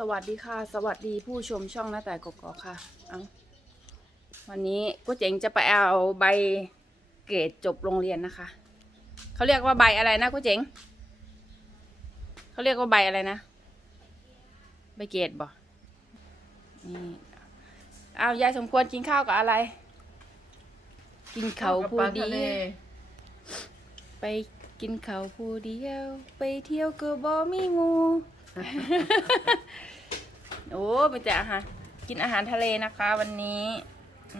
สวัสดีค่ะ สวัสดีผู้ชมช่องหน้าแต่กกอกค่ะ เอาวันนี้กูเจ๋งจะไปเอาใบเกรดจบโรงเรียนนะคะ เขาเรียกว่าใบอะไรนะกูเจ๋ง เขาเรียกว่าใบอะไรนะ ใบเกรดบ่นี่เอายายสมควรกินข้าวกับอะไร กินเขาวผู้เดียวไปกินเขาวผู้เดียว ไปเที่ยวก็บ่มีหมู โอ้มีแต่อาหารกินอาหารทะเลนะคะ วันนี้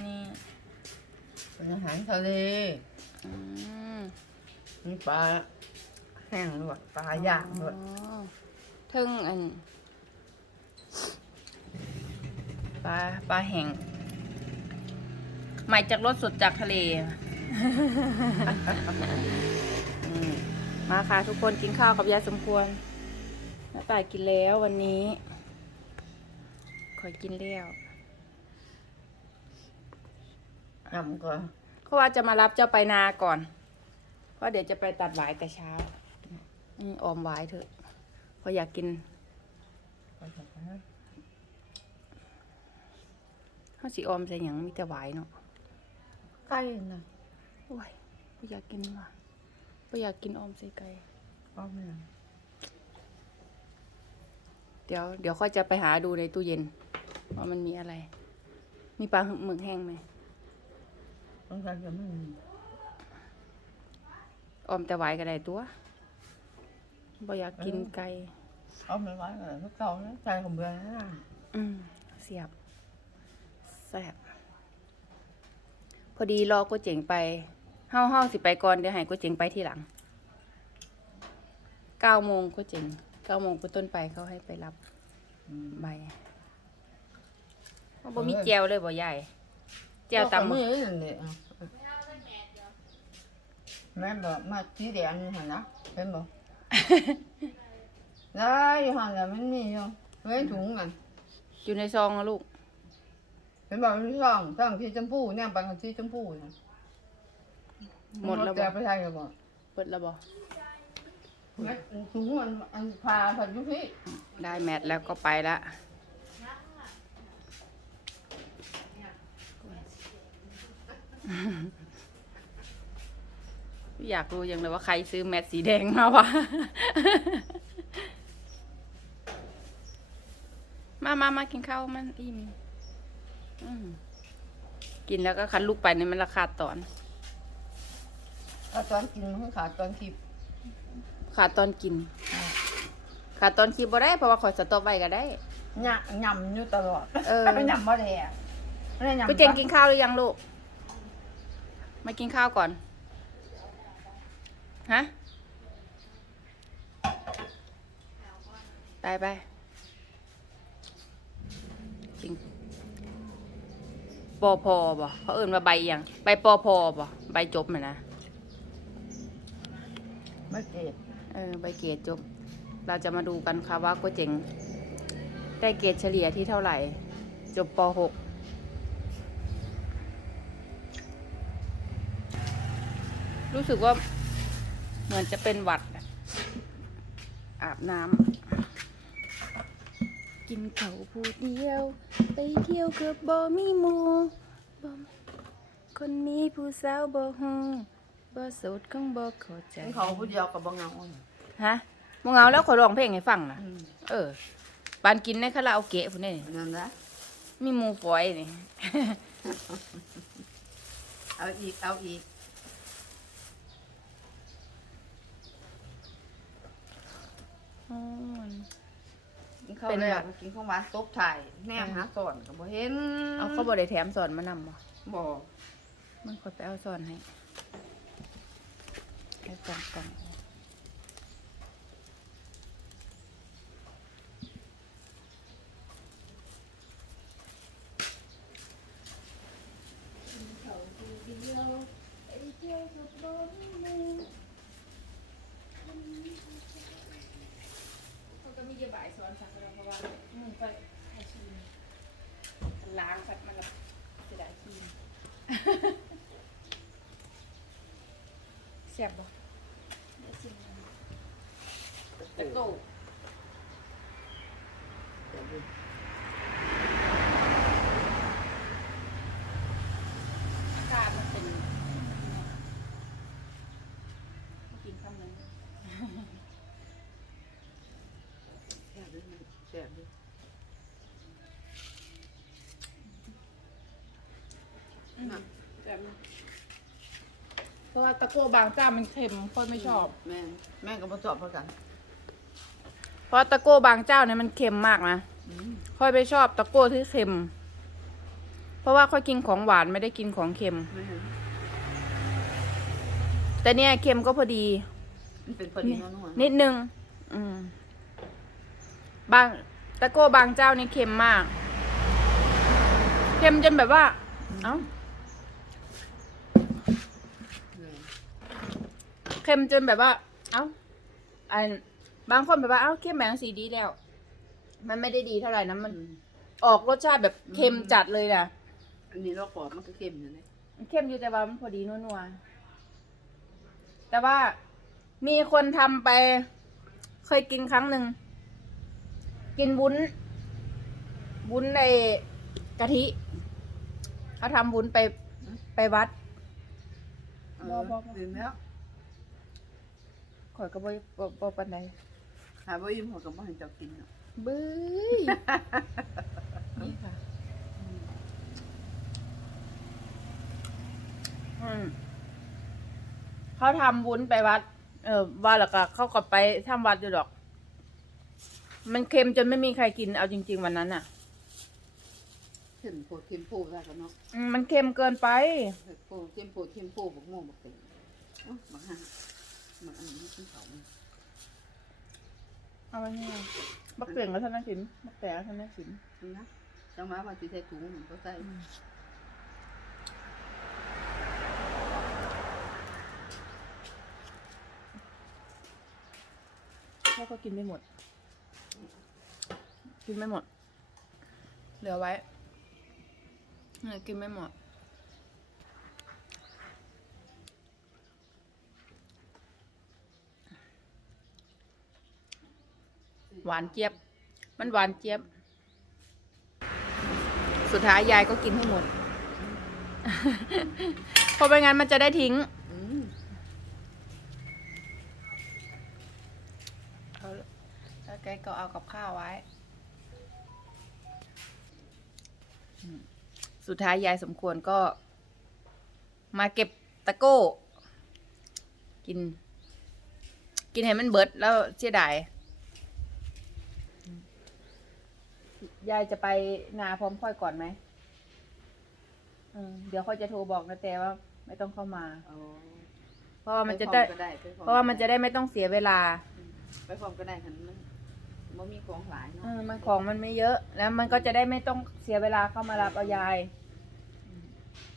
นี่เป็นอาหารทะเลอืมมีปลาแห้งด้วยปลาย่างด้วยอ๋อทึ่งอันปลาปลาแห้งใหม่จากรสสดจากทะเล อืมมาค่ะทุกคนกินข้าวกับยายสมควร น้าตายกินแล้ววันนี้คอยกินแล้วยำก็เขาว่าจะมารับเจ้าไปนาก่อน เพราะเดี๋ยวจะไปตัดหวายแต่เช้าอืมออมหวายเถอะเพราะอยากกินข้าวสีออมใส่หยังมีแต่หวายเนาะไก่นะโอ้ยไม่อยากกินว่ะไม่อยากกินออมใส่ไก่ก็ไม่นะ เดี๋ยวเดี๋ยวค่อยจะไปหาดูในตู้เย็น ว่ามันมีอะไร มีปลาหมึกแห้งไหมต้องการจะไม่มีออมแต่หวายก็ได้ตัวบ่อยากกินไก่เอาไม่ไหวเลยทุกเก่าแล้วใจของเบื่อแล้วนะอืมเสียบแซ่บพอดีรอก๋วยเจ๋งไปเฮาเฮาสิไปก่อนเดี๋ยวให้ก๋วยเจ๋งไปทีหลังเก้าโมงก๋วยเจ๋ง เก้าโมงเป็นต้นไปเขาให้ไปรับอืมใบว่าบ่มีแจวเลยบ่ใหญ่แจวตำมือนี่เนี่ยแม่บอกมาชี้แดงนี่หันนะเป็นบอกได้อยู่หันแล้วมันมีอยู่ไว้ถุงกันอยู่ในซองนะลูกเป็นบอกที่ช่องช่องที่ชมพูเนี่ยไปกับที่ชมพูนะหมดแล้วจะบ่ไปใช่หรือเปล่าเปิดแล้วบ่ แม่ถุงมันอันพาผัดยุพี่ได้แมทแล้วก็ไปละอยากรู้ยังเลยว่าใครซื้อแมทสีแดงมาวะ มามามากินข้าวมันอิ่มกินแล้วก็คันลูกไปนี่มันราคาตอนถ้าตอนกินมันขาดตอนคลิป ขาดตอนกิน ขาดตอนคิดบ่ได้เพราะว่าขอยสต็อปไว้ก็ได้หยะยำอยู่ตลอดเออ ยำบ่ได้อะไม่ได้ยำไปเจนกินข้าวหรือยังลูก มากินข้าวก่อน ฮะ ไปไปกินปอพอบ่เขาเอิ่นว่าใบอิหยัง ใบปอพอบ่ใบจบน่ะนะ ไม่เก็บ เออใบเกรดจบ เราจะมาดูกันค่ะว่าก๋วยเจ๋งได้เกรดเฉลี่ยที่เท่าไหร่ จบป .6 รู้สึกว่าเหมือนจะเป็นหวัด อาบน้ำกินเขาผู้เดียว ไปเที่ยวกับบ่มีมูบ่คนมีผู้สาวบ่ฮู้ บ่โสดคงบ่เข้าใจเขาผู้เดียวกับบังเงาฮะมงเอาแล้วขอร้องเพลงให้ฟังนะอืมเออปานกินในคาราโอเกะพุ่นนี่นั่นนะมีหมูฝอยนี่ เอาอีก เอาอีกอ๋อกินข้าวแรกกินข้าวหวานตบถ่ายแนมหาสอนก็บ่เห็น เอาเขาบอกได้แถมสอนมานำบ่บ่มันคอยไปเอาสอนให้ ให้กล่องกล่องเขาก็มีเยอะบ่ายสอนสักแล้วเพราะว่ามึงไปให้ชิมล้างสักมันละเสียดายชิม แซ่บบ่เดี๋ยวชิมกันตะโกแต่บเลยอากาศมันเป็นกินข้าวนึงแซ่บเลยแซ่บเลยแบบ เพราะว่าตะโก้บางเจ้ามันเค็มค่อยไม่ชอบ แม่นแม่ก็บ่ชอบเพราะกันเพราะตะโก้บางเจ้าเนี่ยมันเค็มมากนะอืมค่อยไปชอบตะโก้ที่เค็ม เพราะว่าค่อยกินของหวานไม่ได้กินของเค็ม แม่นแต่เนี่ยเค็มก็พอดี มันเป็นพอดีนัวๆนิดนึง อืม บางตะโก้บางเจ้านี่เค็มมาก เค็มจนแบบว่า เอ้า แม่น เค็มจนแบบว่า เอ้าอันบางคนแบบว่าเอ้าเค็มแบงสีดีแล้ว มันไม่ได้ดีเท่าไหร่นะมันอืมออกรสชาติแบบเค็มจัดเลยนะอันนี้เรากรอบมันก็เค็มอยู่เลยมันเค็มอยู่แต่ว่ามันพอดีนัวๆแต่ว่ามีคนทำไป เคยกินครั้งหนึ่ง กินวุ้น วุ้นในกะทิเขาทำวุ้นไปไปวัดเอบ่อบ่บ่ดื่มแล้ว ข่อยก็บ่บ่บ่ปานใดหาบ่อิ่มหัวก็บ่ให้เจ้ากินเนาะบื้ยนี่ค่ะอืมเขาทำวุ้นไปวัด เออว่าแล้วก็เขาก็ไปทำวัดอยู่ดอก มันเค็มจนไม่มีใครกินเอาจริง ๆ วันนั้นอะเค็มโพดเค็มโพดได้กันเนาะอืมมันเค็มเกินไปเผ็ดโพดเค็มโพดเค็มโพดบักโม่บักเต็งเอ้าบักห่า บักอันนี้กินเขาเอาไว้นี่บักเปลี่ยนกับท่านนักสินบักแต่กับท่านนักสินนะจังหวะว่าสิใส่ถุงมันก็ใส่แล้วก็กินไม่หมด กินไม่หมด เหลือไว้เนี่ยกินไม่หมด หวานเจี๊ยบ มันหวานเจี๊ยบ สุดท้ายยายก็กินให้หมด เพราะไม่งั้นมันจะได้ทิ้งอืมเอาแล้วแกก็เอากับข้าวไว้ สุดท้ายยายสมควรก็ มาเก็บตะโก้ กิน กินให้มันเบิดแล้วเสียดายอืม ยายจะไปนาพร้อมค่อยก่อนไหมอืมเดี๋ยวค่อยจะโทรบอกนะแต่ว่า ไม่ต้องเข้ามาเอาเพราะว่ามันจะได้ ปพร้อก็ได้ปพอเพราะว่ามันจะได้ไม่ต้องเสียเวลาไปพร้อมก็ได้คันมันบ่มีของหลายเนาะเออมันของมันไม่เยอะ แล้วมันก็จะได้ไม่ต้องเสียเวลาเข้ามารับเอายาย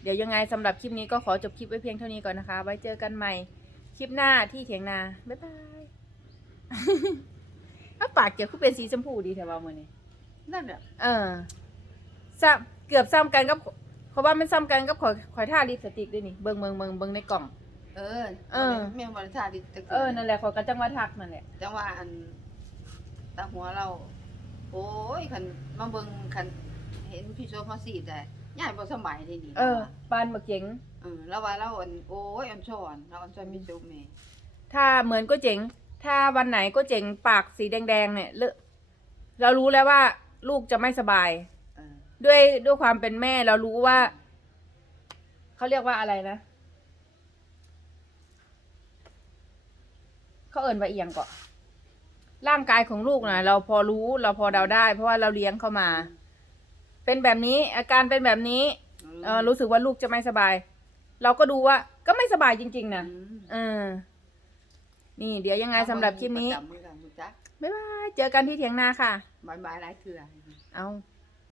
เดี๋ยวยังไงสำหรับคลิปนี้ก็ขอจบคลิปไว้เพียงเท่านี้ก่อนนะคะ ไว้เจอกันใหม่คลิปหน้าที่เถียงนา บ๊ายบาย อ้าปากเจียวคือเป็นสีชมพูดีแถวว่ามือนี้ นั่นแหละเออซ้ำเกือบซ้ำกันกับเพราะว่ามันซ้ำกันกับข่อยข่อยท่าลิปสติกด้วยนี่เบิ่งเบิ่งเบิ่งเบิ่งในกล่อง เออเออ แม่บริษัทดิตะเออนั่นแหละข่อยก็จังว่าทักนั่นแหละจังว่าอันตาหัวเรา โอ้ยคันมาเบิ่งคันเห็นพี่โซมาสีดได้ยายบ่สบายได้ดีเออปานบักเจ๋งเออแล้วว่าเราอันโอ้ยอันช้อนเราอันช้อนพี่โซแม่ถ้าเหมือนก็เจ๋ง ถ้าวันไหนก็เจ๋งปากสีแดงๆเนี่ยเลอะเรารู้แล้วว่า ลูกจะไม่สบาย เออด้วยด้วยความเป็นแม่เรารู้ว่า เขาเรียกว่าอะไรนะ เขาเอิ่นว่าเอียงก่อนร่างกายของลูกนะเราพอรู้เราพอเดาได้ เพราะว่าเราเลี้ยงเขามา เป็นแบบนี้ อาการเป็นแบบนี้เออรู้สึกว่าลูกจะไม่สบาย เราก็ดูว่า ก็ไม่สบายจริง ๆนะอืมเออ นี่ เดี๋ยวยังไงสำหรับคลิปนี้ประจำมือกันคุณจักบ๊ายบาย เจอกันที่เถียงนาค่ะ บายบายหลายเทื่อ เอาบ